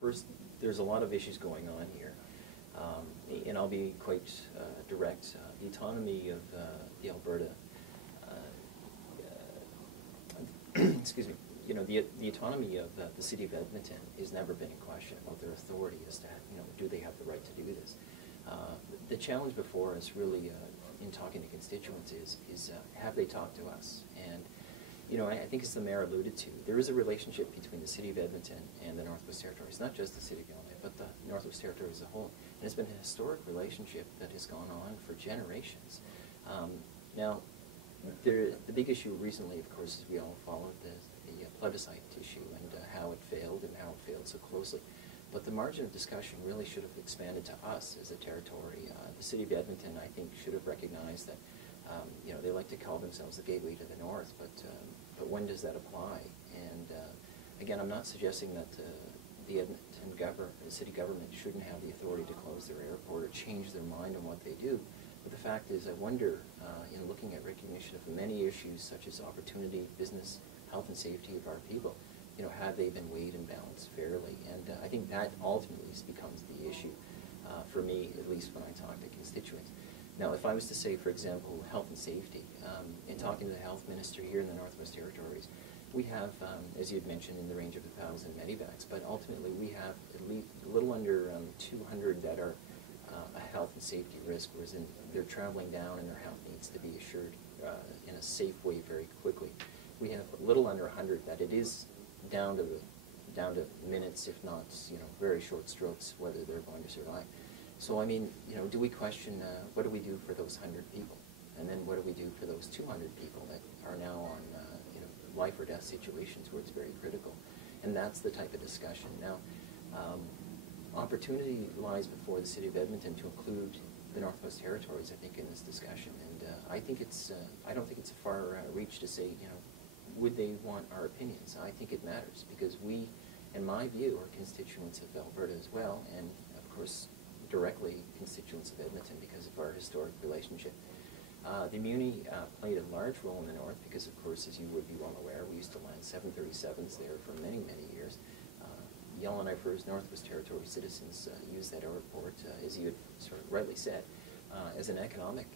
First, there's a lot of issues going on here, and I'll be quite direct. The autonomy of the Alberta, excuse me, you know, the autonomy of the City of Edmonton has never been in question about their authority as to, you know, do they have the right to do this. The challenge before us really in talking to constituents is have they talked to us? And you know, I think as the Mayor alluded to, there is a relationship between the City of Edmonton and the Northwest Territories, not just the City of Yellowknife, but the Northwest Territories as a whole. And it's been a historic relationship that has gone on for generations. Now, the big issue recently, of course, is we all followed the plebiscite issue and how it failed and how it failed so closely. But the margin of discussion really should have expanded to us as a territory. The City of Edmonton, I think, should have recognized that you know, they like to call themselves the gateway to the north, but when does that apply? And again, I'm not suggesting that the Edmonton the city government shouldn't have the authority to close their airport or change their mind on what they do. But the fact is, I wonder, in looking at recognition of many issues such as opportunity, business, health and safety of our people, you know, have they been weighed and balanced fairly? And I think that ultimately becomes the issue for me, at least when I talk to constituents. Now, if I was to say, for example, health and safety, in talking to the health minister here in the Northwest Territories, we have, as you had mentioned, in the range of 1,000 medivacs, but ultimately we have at least a little under 200 that are a health and safety risk, whereas they're traveling down and their health needs to be assured in a safe way very quickly. We have a little under 100 that it is down to minutes, if not, you know, very short strokes, whether they're going to survive. So, I mean, you know, do we question, what do we do for those 100 people? And then what do we do for those 200 people that are now on, you know, life or death situations where it's very critical? And that's the type of discussion. Now, opportunity lies before the City of Edmonton to include the Northwest Territories, I think, in this discussion. And I think it's, I don't think it's a far reach to say, you know, would they want our opinions? I think it matters because we, in my view, are constituents of Alberta as well, and of course, directly constituents of Edmonton because of our historic relationship. The Muni played a large role in the north because, of course, as you would be well aware, we used to land 737s there for many, many years. Yellowknifers, Northwest Territory citizens use that airport, as you had sort of rightly said, as an economic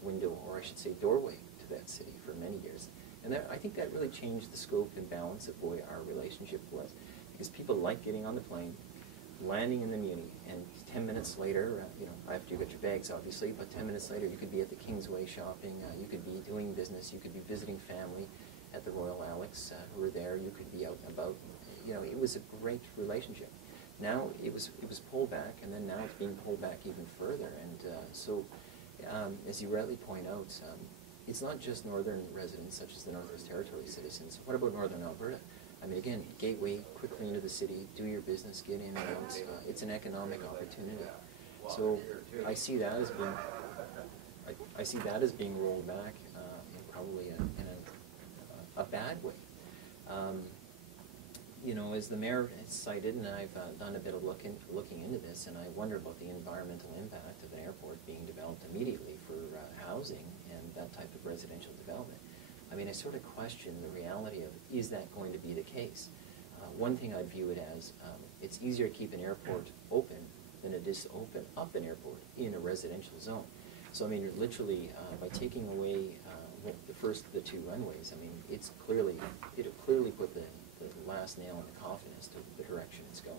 window, or I should say doorway to that city for many years. And I think that really changed the scope and balance of what our relationship was, because people like getting on the plane, landing in the Muni, and 10 minutes later, you know, after you got your bags, obviously, but 10 minutes later, you could be at the Kingsway shopping, you could be doing business, you could be visiting family at the Royal Alex who were there, you could be out and about. You know, it was a great relationship. Now it was pulled back, and then now it's being pulled back even further. And so, as you rightly point out, it's not just northern residents, such as the Northwest Territory citizens. What about northern Alberta? I mean, again, gateway, quickly into the city, do your business, get in and out. It's an economic opportunity. So I see that as being, rolled back in probably in a bad way. You know, as the Mayor has cited, and I've done a bit of looking into this, and I wonder about the environmental impact of an airport being developed immediately for housing and that type of residential development. I mean, I sort of question the reality of, is that going to be the case? One thing I'd view it as, it's easier to keep an airport open than it is to open up an airport in a residential zone. So, I mean, you're literally, by taking away the two runways, I mean, it'll clearly put the last nail in the coffin as to the direction it's going.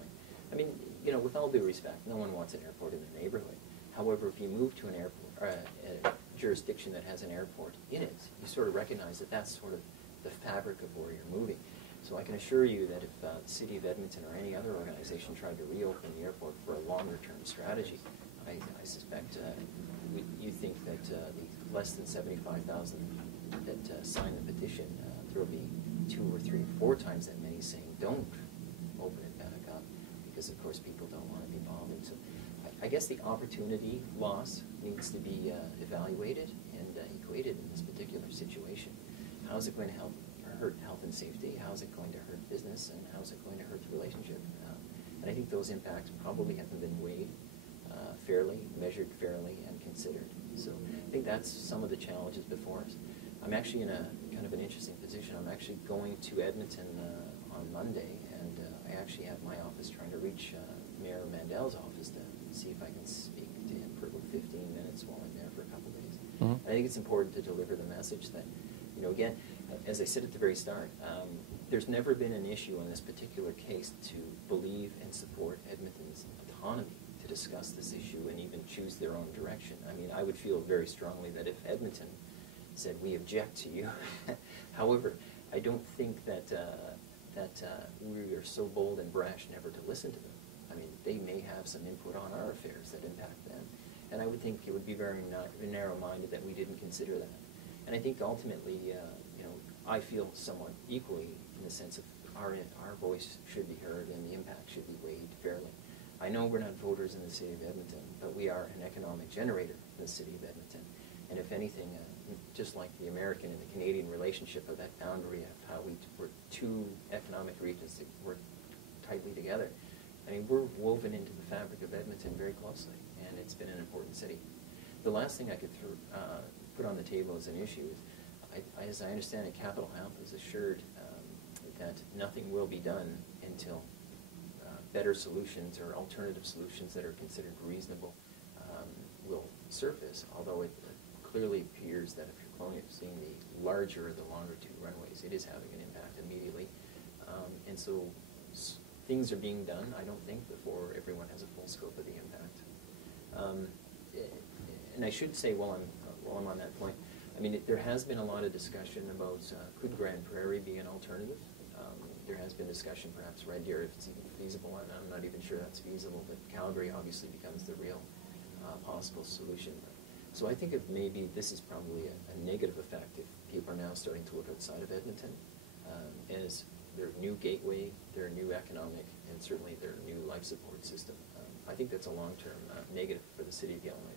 I mean, you know, with all due respect, no one wants an airport in their neighborhood. However, if you move to an airport, a jurisdiction that has an airport in it, you sort of recognize that that's sort of the fabric of where you're moving. So I can assure you that if the City of Edmonton or any other organization tried to reopen the airport for a longer-term strategy, I suspect you think that the less than 75,000 that signed the petition, there will be 2 or 3 or 4 times that many saying don't open it back up, because of course people don't want to be bothered. So I guess the opportunity loss needs to be evaluated and equated in this particular situation. How is it going to hurt health and safety? How is it going to hurt business? And how is it going to hurt the relationship? And I think those impacts probably haven't been weighed fairly, measured fairly, and considered. So I think that's some of the challenges before us. I'm actually in a kind of an interesting position. I'm actually going to Edmonton on Monday, and I actually have my office trying to reach Mayor Mandel's office to see if I can speak to him for about 15 minutes while I'm there for a couple of days. I think it's important to deliver the message that, again, as I said at the very start, there's never been an issue in this particular case to believe and support Edmonton's autonomy to discuss this issue and even choose their own direction. I mean, I would feel very strongly that if Edmonton said, we object to you, however, I don't think that we are so bold and brash never to listen to them. I mean, they may have some input on our affairs that impact them, and I would think it would be very narrow-minded that we didn't consider that. And I think ultimately, I feel somewhat equally in the sense of our voice should be heard and the impact should be weighed fairly. I know we're not voters in the City of Edmonton, but we are an economic generator in the City of Edmonton. And if anything, just like the American and the Canadian relationship of that boundary of how we're two economic regions that work tightly together, I mean, we're woven into the fabric of Edmonton very closely, and it's been an important city. The last thing I could put on the table as an issue is, as I understand it, Capitol Health has assured that nothing will be done until better solutions or alternative solutions that are considered reasonable will surface, although it clearly appears that if you're seeing the larger or the longer two runways, it is having an impact immediately. And so things are being done, I don't think, before everyone has a full scope of the impact. And I should say, while I'm on that point, I mean, there has been a lot of discussion about could Grand Prairie be an alternative. There has been discussion, perhaps Red Deer, if it's even feasible, and I'm not even sure that's feasible, but Calgary obviously becomes the real possible solution. So I think maybe this is probably a negative effect if people are now starting to look outside of Edmonton as their new gateway, their new economic, and certainly their new life support system. I think that's a long-term negative for the city of Yellowknife.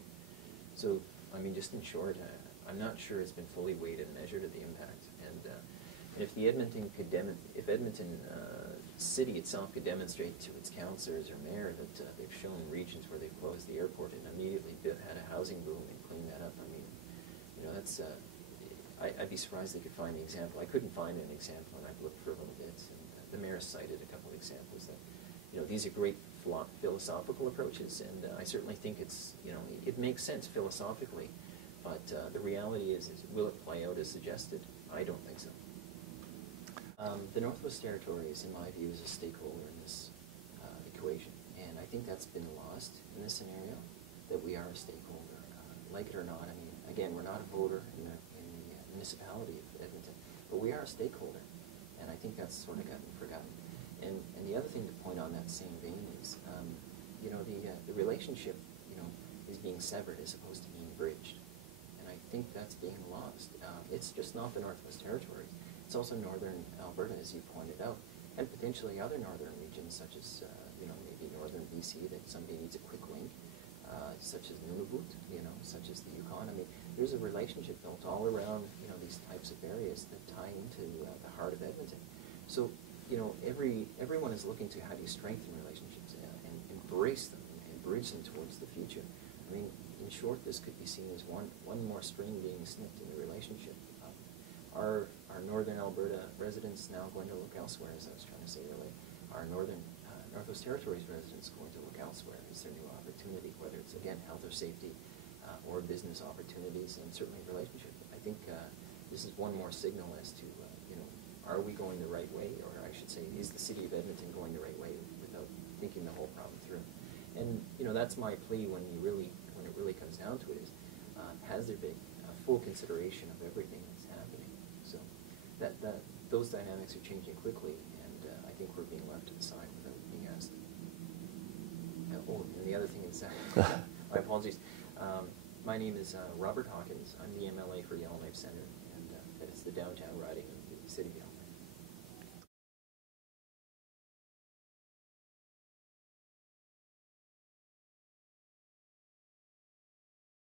So, I mean, just in short, I'm not sure it's been fully weighed and measured at the impact. And if the Edmonton city itself could demonstrate to its councillors or mayor that they've shown regions where they've closed the airport and immediately had a housing boom and cleaned that up, I mean, that's, I'd be surprised they could find the example. I couldn't find an example, and I've looked for a little bit, and the mayor cited a couple of examples that, these are great philosophical approaches, and I certainly think it's, it makes sense philosophically, but the reality is will it play out as suggested? I don't think so. The Northwest Territories, in my view, is a stakeholder in this equation, and I think that's been lost in this scenario, that we are a stakeholder. Like it or not, I mean, again, we're not a voter in the municipality of Edmonton, but we are a stakeholder, and I think that's sort of gotten forgotten. And the other thing to point on that same vein is, the relationship, is being severed as opposed to being bridged, and I think that's being lost. It's just not the Northwest Territories. It's also northern Alberta, as you pointed out, and potentially other northern regions, such as, maybe northern BC, that somebody needs a quick link, such as Nunavut, such as the Yukon. I mean, there's a relationship built all around, these types of areas that tie into the heart of Edmonton. So, everyone is looking to how do you strengthen relationships and embrace them and bridge them towards the future. I mean, in short, this could be seen as one more string being snipped in the relationship. Are northern Alberta residents now going to look elsewhere, as I was trying to say earlier? Are Northwest Territories residents going to look elsewhere? Is there new opportunity, whether it's, again, health or safety, or business opportunities, and certainly relationship? I think this is one more signal as to, are we going the right way, or I should say, is the City of Edmonton going the right way without thinking the whole problem through? And, that's my plea when it really comes down to it is, has there been a full consideration of everything that's happening? So those dynamics are changing quickly, and I think we're being left to the side without being asked. And the other thing is, my apologies, my name is Robert Hawkins. I'm the MLA for Yellowknife Center, and that is the downtown riding of the City of Yellowknife.